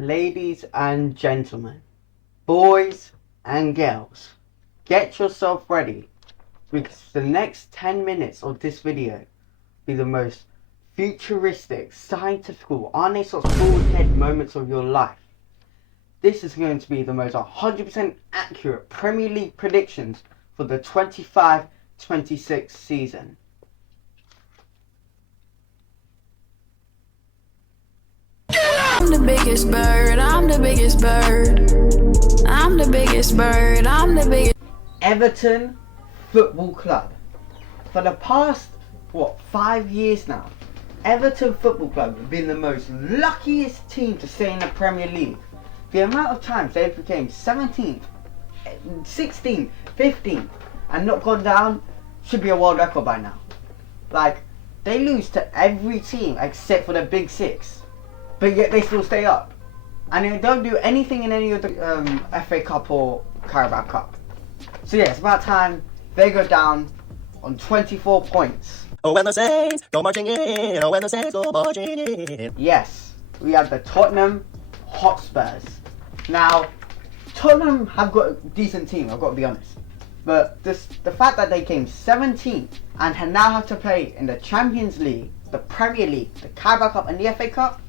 Ladies and gentlemen, boys and girls, get yourself ready, because the next 10 minutes of this video be the most futuristic, scientific, aren't they sort of forward head moments of your life. This is going to be the most 100% accurate Premier League predictions for the 25-26 season. I'm the biggest bird, I'm the biggest bird. I'm the biggest bird, I'm the biggest. Everton Football Club. For the past, 5 years now, Everton Football Club have been the most luckiest team to stay in the Premier League. The amount of times they became 17th, 16th, 15th and not gone down should be a world record by now. Like, they lose to every team except for the big six, but yet they still stay up. And they don't do anything in any of the FA Cup or Carabao Cup. So yeah, it's about time they go down on 24 points. Oh, when the Saints go marching in, oh, when the Saints go marching in. Yes, we have the Tottenham Hotspurs. Now, Tottenham have got a decent team, I've got to be honest. But the fact that they came 17th and now have to play in the Champions League, the Premier League, the Carabao Cup and the FA Cup,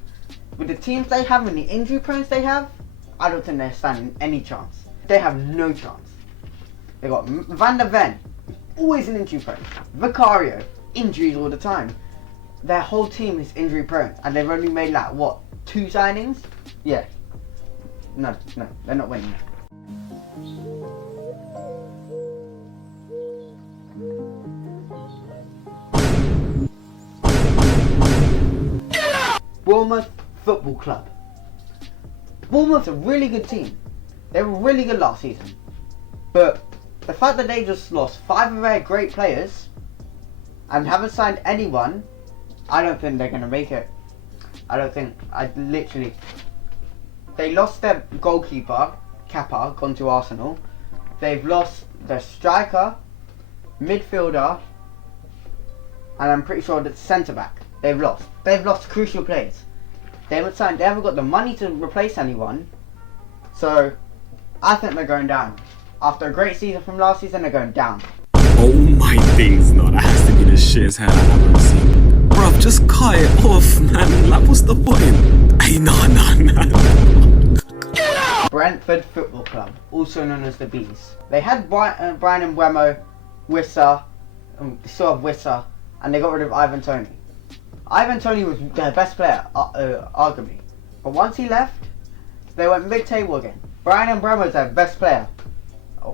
with the teams they have and the injury prone they have, I don't think they're standing any chance. They have no chance. They got Van der Ven, always an injury prone. Vicario, injuries all the time. Their whole team is injury prone, and they've only made 2 signings. Yeah, no, they're not winning. Bournemouth Football Club. Bournemouth's a really good team. They were really good last season, but the fact that they just lost 5 of their great players and haven't signed anyone, I don't think they're going to make it. They lost their goalkeeper, Kappa, gone to Arsenal. They've lost their striker, midfielder, and I'm pretty sure the centre back. They've lost crucial players. They haven't got the money to replace anyone. So I think they're going down. After a great season from last season, they're going down. Oh my things, no, that has to be the shittest hair I've ever seen. Bruv, just cut it off, man. Like, what's the point? Hey, no. Brentford Football Club, also known as the Bees. They had Brian Mbeumo, Wissa, and they got rid of Ivan Toney. Ivan Toney was their best player, arguably. But once he left, they went mid-table again. Brian Mbeumo is their best player,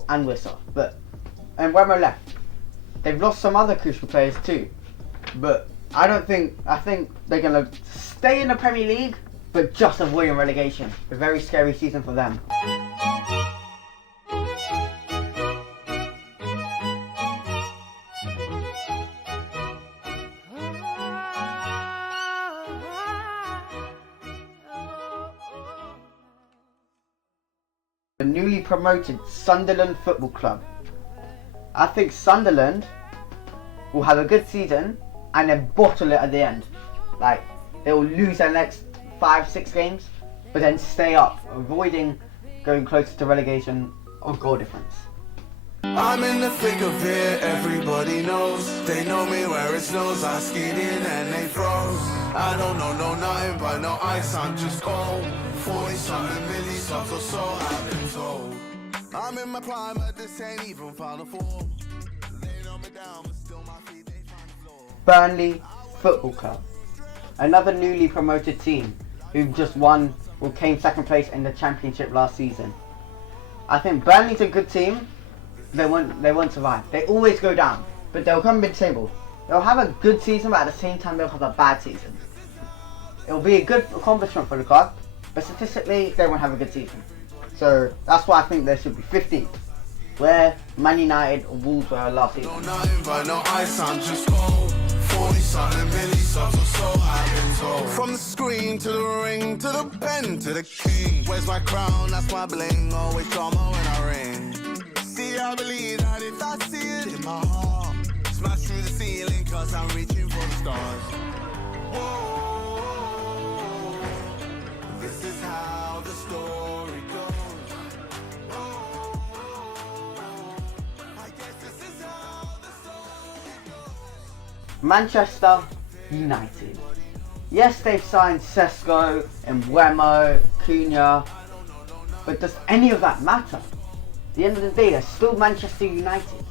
and Wissa, but Mbeumo left. They've lost some other crucial players too, but I think they're going to stay in the Premier League, but just avoiding relegation. A very scary season for them. The newly promoted Sunderland Football Club. I think Sunderland will have a good season and then bottle it at the end. Like, they will lose their next 5-6 games, but then stay up, avoiding going closer to relegation or goal difference. I'm in the thick of it, everybody knows. They know me where it snows, I skid in and they froze. I don't know nothing but no ice, I'm just cold. 40-something milli subs or so, I've been told. I'm in my prime, but this ain't even final form. They know me down, but still my feet, they find the floor. Burnley Football Club. Another newly promoted team who just came second place in the Championship last season. I think Burnley's a good team. They won't survive. They always go down, but they'll come mid-table. They'll have a good season, but at the same time they'll have a bad season. It'll be a good accomplishment for the club, but statistically they won't have a good season. So that's why I think they should be 15th, where Man United or Wolves were last season. From the screen to the ring, to the pen, to the king. Where's my crown? That's my bling. Always drama when I ring. See, I believe that if I see it in my heart, smash through the ceiling, cause I'm reaching for the stars. Whoa, this is how Manchester United. Yes, they've signed Sesko and Wemo, Cunha, but does any of that matter? At the end of the day, they're still Manchester United.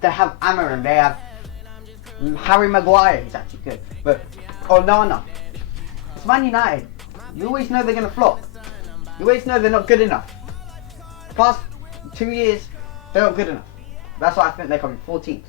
They have Amarin, they have Harry Maguire, he's actually good, but Onana. It's Man United. You always know they're going to flop. You always know they're not good enough. Past 2 years, they're not good enough. That's why I think they're coming 14th.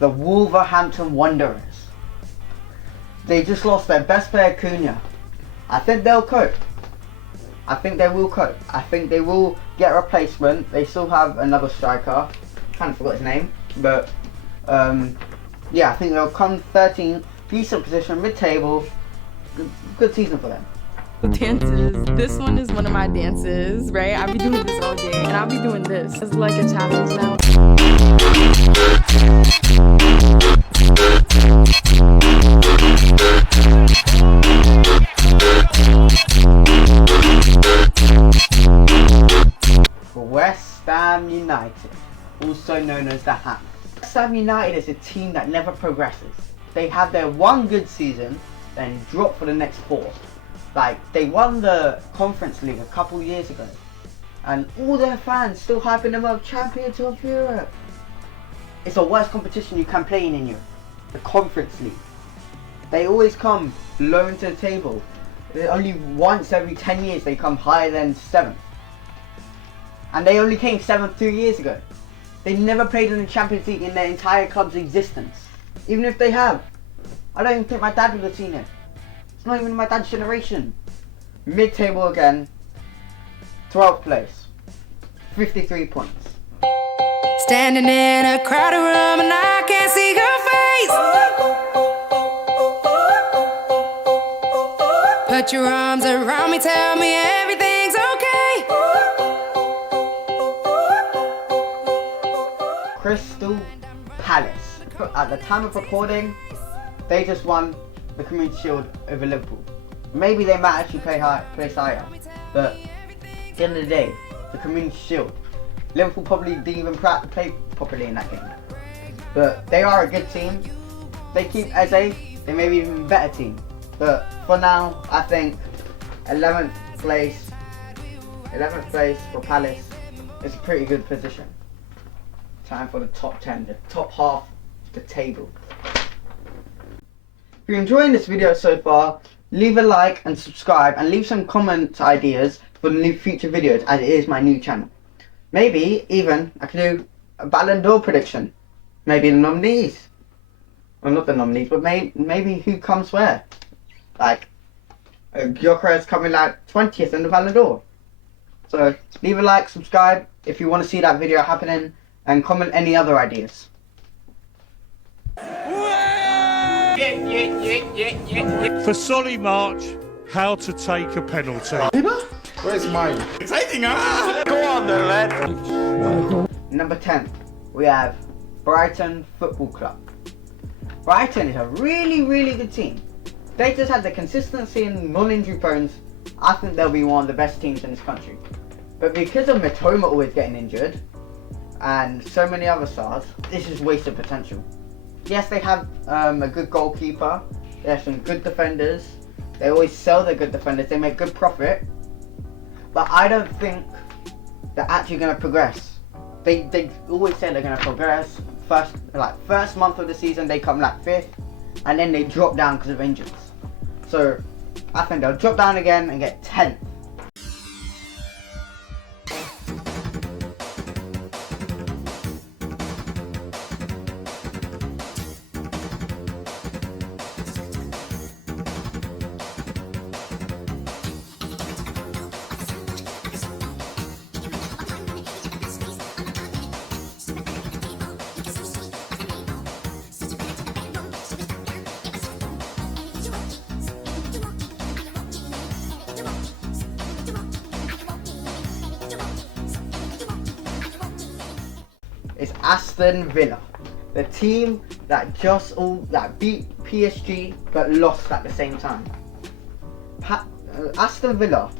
The Wolverhampton Wanderers. They just lost their best player, Cunha. I think they'll cope. I think they will cope. I think they will get a replacement. They still have another striker. Kind of forgot his name. But, yeah, I think they'll come 13th. Decent position, mid-table. Good season for them. Dances. This one is one of my dances, right? I'll be doing this all day, and I'll be doing this. It's like a challenge now. West Ham United, also known as the Ham. West Ham United is a team that never progresses. They have their one good season, then drop for the next 4. Like, they won the Conference League a couple years ago, and all their fans still hyping them up, champions of Europe. It's the worst competition you can play in Europe, the Conference League. They always come low into the table. Only once every 10 years they come higher than 7th. And they only came 7th 2 years ago. They never played in the Champions League in their entire club's existence. Even if they have, I don't even think my dad would have seen it. It's not even my dad's generation. Mid-table again, 12th place, 53 points. Standing in a crowded room and I can't see your face. Put your arms around me, tell me everything's okay. Crystal Palace. At the time of recording, they just won the Community Shield over Liverpool. Maybe they might actually place higher, but at the end of the day, the Community Shield. Liverpool probably didn't even play properly in that game. But they are a good team. They keep Eze, they may be even a better team. But for now, I think 11th place for Palace is a pretty good position. Time for the top 10, the top half of the table. If you're enjoying this video so far, leave a like and subscribe and leave some comment ideas for the new future videos, as it is my new channel. Maybe even I could do a Ballon d'Or prediction. Maybe the nominees. Well, not the nominees, but maybe who comes where. Like, Gyökeres is coming like 20th in the Ballon d'Or. So leave a like, subscribe if you want to see that video happening, and comment any other ideas. For Solly March, how to take a penalty. Where's mine? Go on then, lad. Number 10, we have Brighton Football Club. Brighton is a really good team. They just had the consistency and non-injury bones. I think they'll be one of the best teams in this country. But because of Mitoma always getting injured, and so many other stars, this is wasted potential. Yes, they have a good goalkeeper, they have some good defenders, they always sell their good defenders, they make good profit, but I don't think they're actually going to progress. They always say they're going to progress. First month of the season they come like 5th, and then they drop down because of injuries. So I think they'll drop down again and get 10th. is Aston Villa. The team that beat PSG but lost at the same time. Aston Villa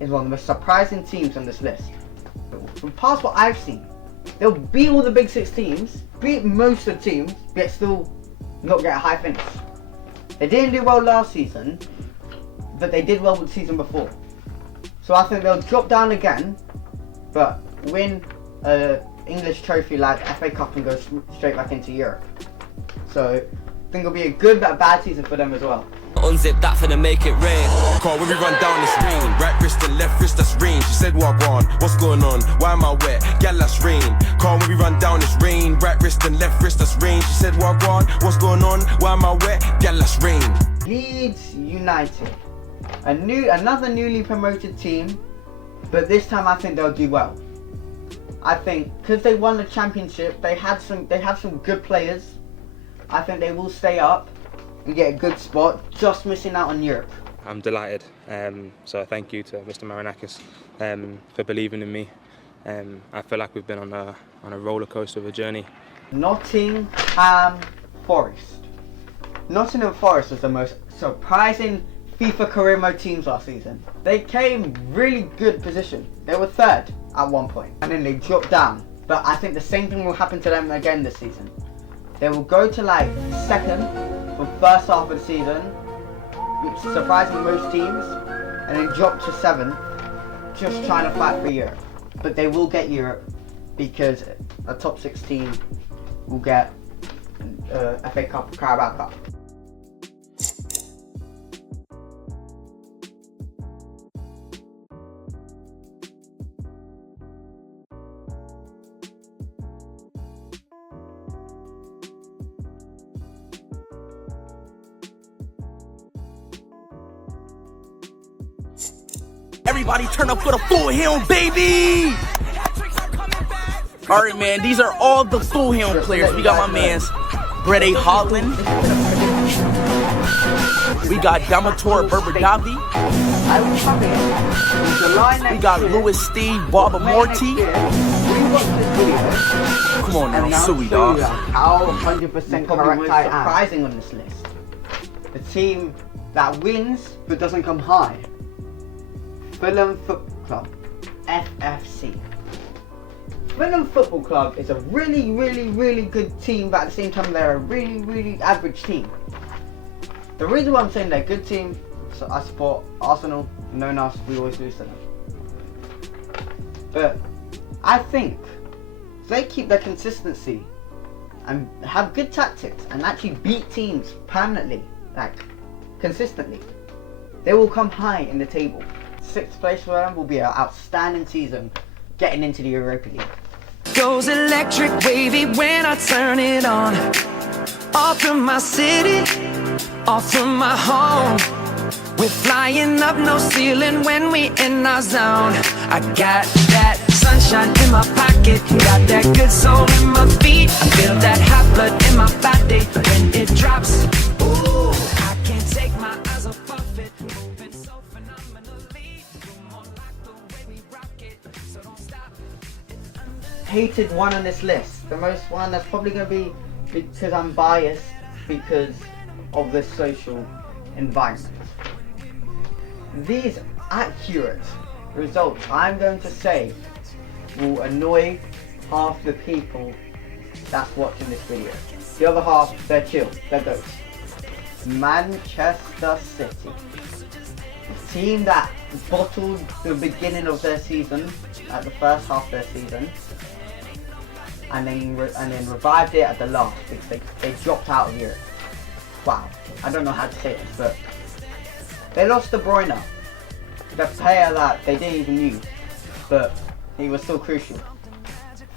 is one of the most surprising teams on this list. From past what I've seen, they'll beat all the big six teams, beat most of the teams, yet still not get a high finish. They didn't do well last season, but they did well with the season before. So I think they'll drop down again, but win an English trophy like FA Cup and go straight back into Europe. So I think it'll be a good but a bad season for them as well. Unzip that finna make it rain. Call when we run down this rain. Right wrist and left wrist, that's rain. She said, what on? What's going on? Why am I wet? Gal, that's rain. Call when we run down this rain. Right wrist and left wrist, that's rain. She said, what on? What's going on? Why am I wet? Gal, that's rain. Leeds United. Another newly promoted team, but this time I think they'll do well. I think because they won the championship, they have some good players. I think they will stay up and get a good spot, just missing out on Europe. I'm delighted, so thank you to Mr. Marinakis for believing in me. I feel like we've been on a roller coaster of a journey. Nottingham Forest. Nottingham Forest was the most surprising FIFA career mode teams last season. They came really good position. They were third at one point and then they dropped down. But I think the same thing will happen to them again this season. They will go to like second for first half of the season, which is surprising most teams, and then drop to seventh, just trying to fight for Europe. But they will get Europe because a top 6 team will get FA Cup, Carabao Cup. Everybody turn up for the full helm, baby! Alright, man, these are all the full helm players. We got my mans, Brett A. Holland. We got Damator Berberabi. We got Louis Steve, Baba Morty. Come on now, Suey, dog. How 100% correct I am. Surprising on this list. The team that wins but doesn't come high. Fulham Football Club, FFC. Fulham Football Club is a really good team, but at the same time they're a really average team. The reason why I'm saying they're a good team, so I support Arsenal, known us, we always lose to them. But I think if they keep their consistency and have good tactics and actually beat teams permanently, like consistently, they will come high in the table. 6th place for them will be an outstanding season getting into the Europa League. Goes electric wavy when I turn it on. Off from my city, off from my home. We're flying up, no ceiling when we in our zone. I got that sunshine in my pocket, got that good soul in my feet. I feel that hot blood in my body when it drops. Ooh, I can't take my eyes off of it. Moving so phenomenally. You're more like the way we rock it, so don't stop. Hated one on this list. The most one that's probably going to be because I'm biased because of the social environment. These accurate results, I'm going to say, will annoy half the people that's watching this video. The other half, they're chill, they're goats. Manchester City. The team that bottled the beginning of their season, at the first half of their season, and then revived it at the last because they dropped out of Europe. Wow, I don't know how to say this, but they lost De Bruyne, the player that they didn't even use, but he was still crucial.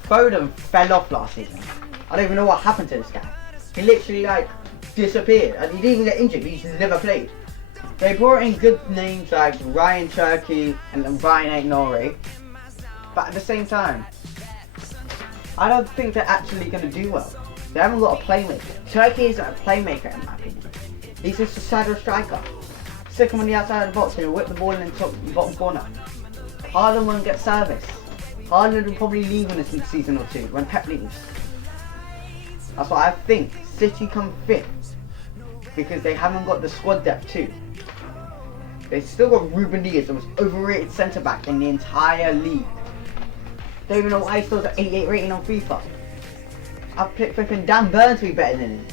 Foden fell off last season. I don't even know what happened to this guy. He literally like disappeared, and he didn't even get injured. He just never played. They brought in good names like Ryan Cherky and Ryan Aitch, but at the same time, I don't think they're actually going to do well. They haven't got a playmaker. Cherky isn't a playmaker in my opinion. He's just a shadow striker. Stick him on the outside of the box and he'll whip the ball in the bottom corner. Haaland won't get service. Haaland will probably leave in a season or two when Pep leaves. That's what I think. City come fifth because they haven't got the squad depth too. They still got Ruben Dias, the most overrated centre back in the entire league. Don't even know why he still has an 88 rating on FIFA. I've picked flipping Dan Burn to be better than him.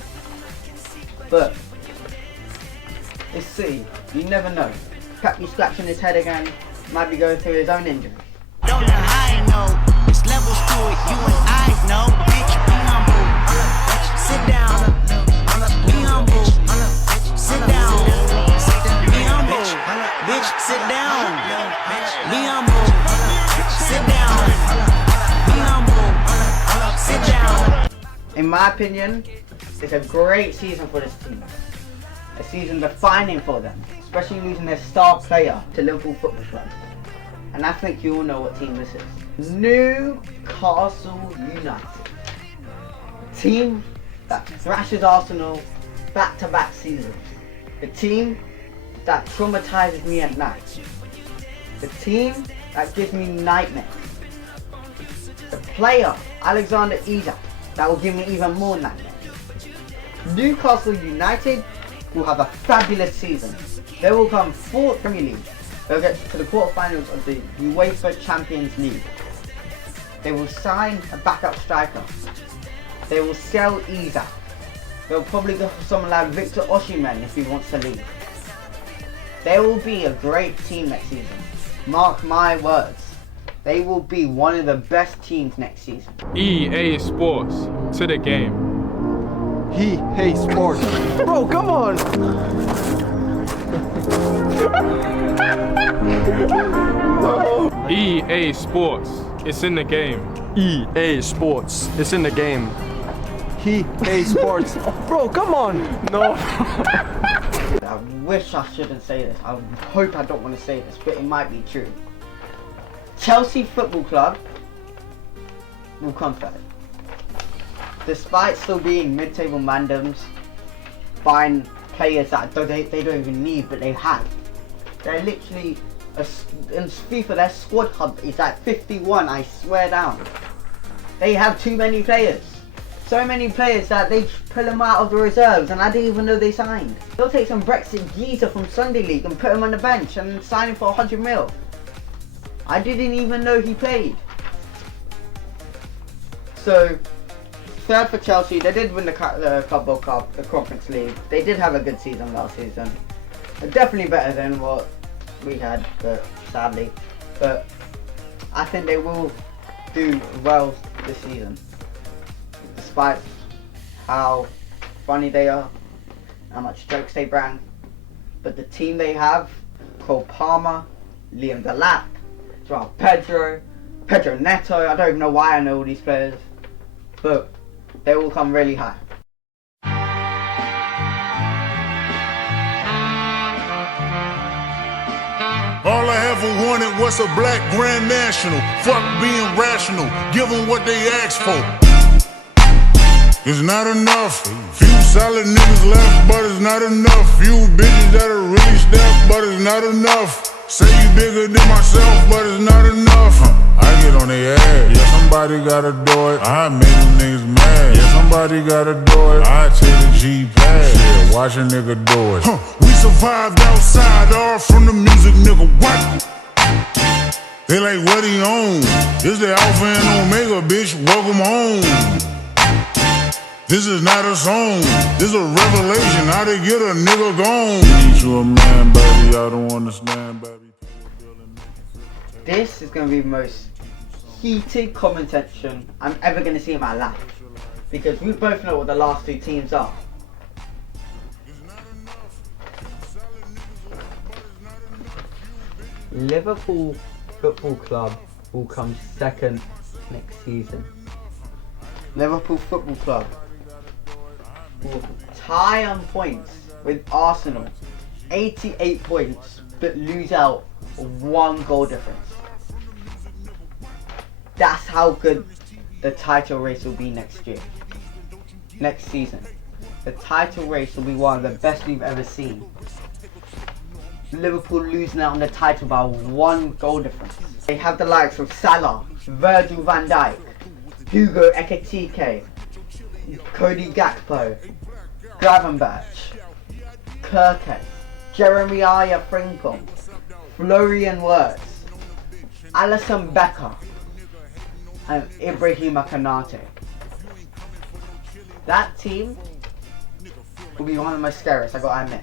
But it's City. You never know. Pep be scratching his head again. Might be going through his own injury. Don't know how I know. It's levels to it. You and I know. Bitch, be humble. Sit down. Be humble. Sit down. Be humble. Bitch, sit down. Be humble. Sit down. Be humble. Sit down. In my opinion, it's a great season for this team. A season defining for them, especially losing their star player to Liverpool Football Club. And I think you all know what team this is. Newcastle United. Team that thrashes Arsenal back-to-back seasons. The team that traumatizes me at night. The team that gives me nightmares. The player, Alexander Isak, that will give me even more nightmares. Newcastle United will have a fabulous season. They will come fourth Premier League. They'll get to the quarterfinals of the UEFA Champions League. They will sign a backup striker. They will sell Isak. They'll probably go for someone like Victor Osimhen if he wants to leave. They will be a great team next season. Mark my words. They will be one of the best teams next season. EA Sports, to the game. He hates sports. Bro, come on! EA Sports, it's in the game. EA Sports, it's in the game. He hates sports. Bro, come on! No. I wish I shouldn't say this. I hope I don't want to say this, but it might be true. Chelsea Football Club will come third. Despite still being mid-table mandoms, buying players that they don't even need, but they have. They're literally, in FIFA, their squad hub is at 51, I swear down. They have too many players. So many players that they pull them out of the reserves and I didn't even know they signed. They'll take some Brexit geezer from Sunday League and put him on the bench and sign him for 100 mil. I didn't even know he played. So, third for Chelsea. They did win the Club World Cup, the Conference League. They did have a good season last season. Definitely better than what we had, but sadly. But I think they will do well this season. Despite how funny they are, how much jokes they bring. But the team they have, Cole Palmer, Liam Delap, Joao Pedro, Pedro Neto, I don't even know why I know all these players. But they will come really high. All I ever wanted was a black grand national. Fuck being rational, give them what they asked for. It's not enough. Few solid niggas left, but it's not enough. Few bitches that are really stepped, but it's not enough. Say you bigger than myself, but it's not enough. I get on their ass. Yeah, somebody gotta do it. I made them niggas mad. Yeah, somebody gotta do it. I take the G-Pad. Yeah, watch a nigga do it. We survived outside, all from the music, nigga. What? They like, what he on? This the Alpha and Omega, bitch. Welcome home. This is not a song, this is a revelation. How they get a nigga gone? Need you a man, baby, I don't understand, baby. This is going to be the most heated comment section I'm ever going to see in my life. Because we both know what the last two teams are. Liverpool Football Club will come second next season. Liverpool Football Club will tie on points with Arsenal, 88 points, but lose out 1 goal difference. That's how good the title race will be next year. Next season. The title race will be one of the best we've ever seen. Liverpool losing out on the title by 1 goal difference. They have the likes of Salah, Virgil van Dijk, Hugo Ekitike, Cody Gakpo, Gravenberch, Kirkes, Jeremiah Frimpong, Florian Wirtz, Alisson Becker, and Ibrahima Konate. That team will be one of the most scariest, I gotta admit.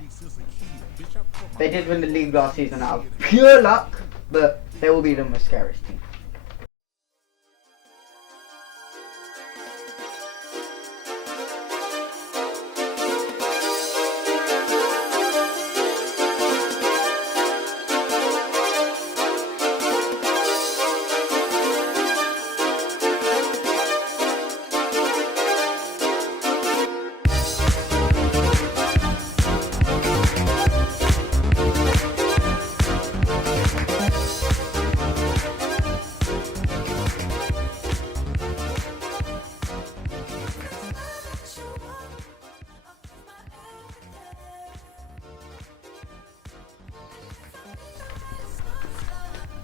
They did win the league last season out of pure luck, but they will be the most scariest team.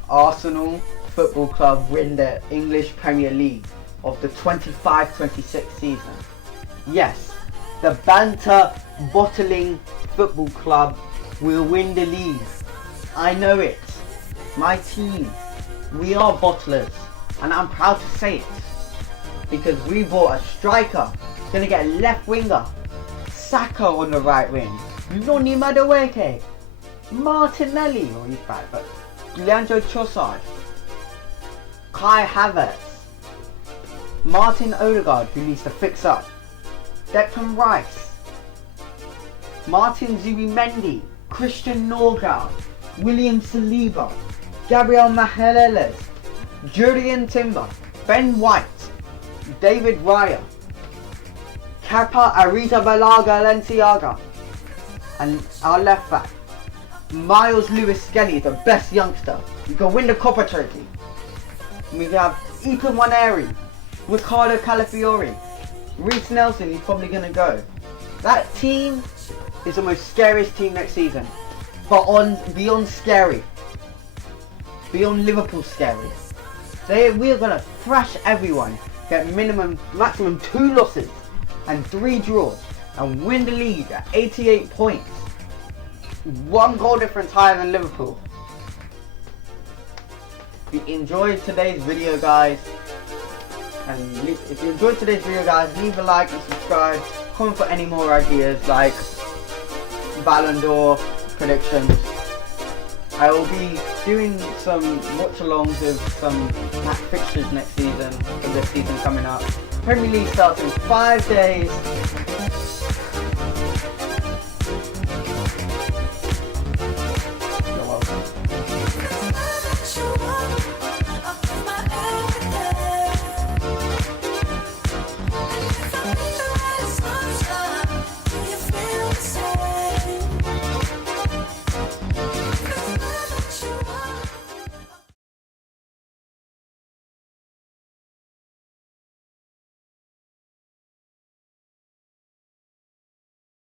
Arsenal Football Club win the English Premier League of the 25-26 season. Yes, the Banter Bottling Football Club will win the league. I know it. My team, we are bottlers, and I'm proud to say it. Because we bought a striker, gonna get a left winger, Saka on the right wing, Noni Madueke, Martinelli, or he's back, but Leandro Trossard, Kai Havertz, Martin Odegaard, who needs to fix up, Declan Rice, Martin Zubimendi, Christian Norgard, William Saliba, Gabriel Magalhaes, Julian Timber, Ben White, David Raya, Kepa Arrizabalaga Balenciaga, and our left back, Miles Lewis Skelly, the best youngster. You can win the Copper Trophy. We have Ethan Waneri, Ricardo Calafiori, Reece Nelson, he's probably going to go. That team is the most scariest team next season. But beyond scary. Beyond Liverpool scary. We are going to thrash everyone. Get maximum 2 losses and 3 draws. And win the league at 88 points. 1 goal difference higher than Liverpool. If you enjoyed today's video, guys, leave a like and subscribe. Comment for any more ideas like Ballon d'Or predictions. I will be doing some watch-alongs of some match fixtures next season, for this season coming up. Premier League starts in 5 days.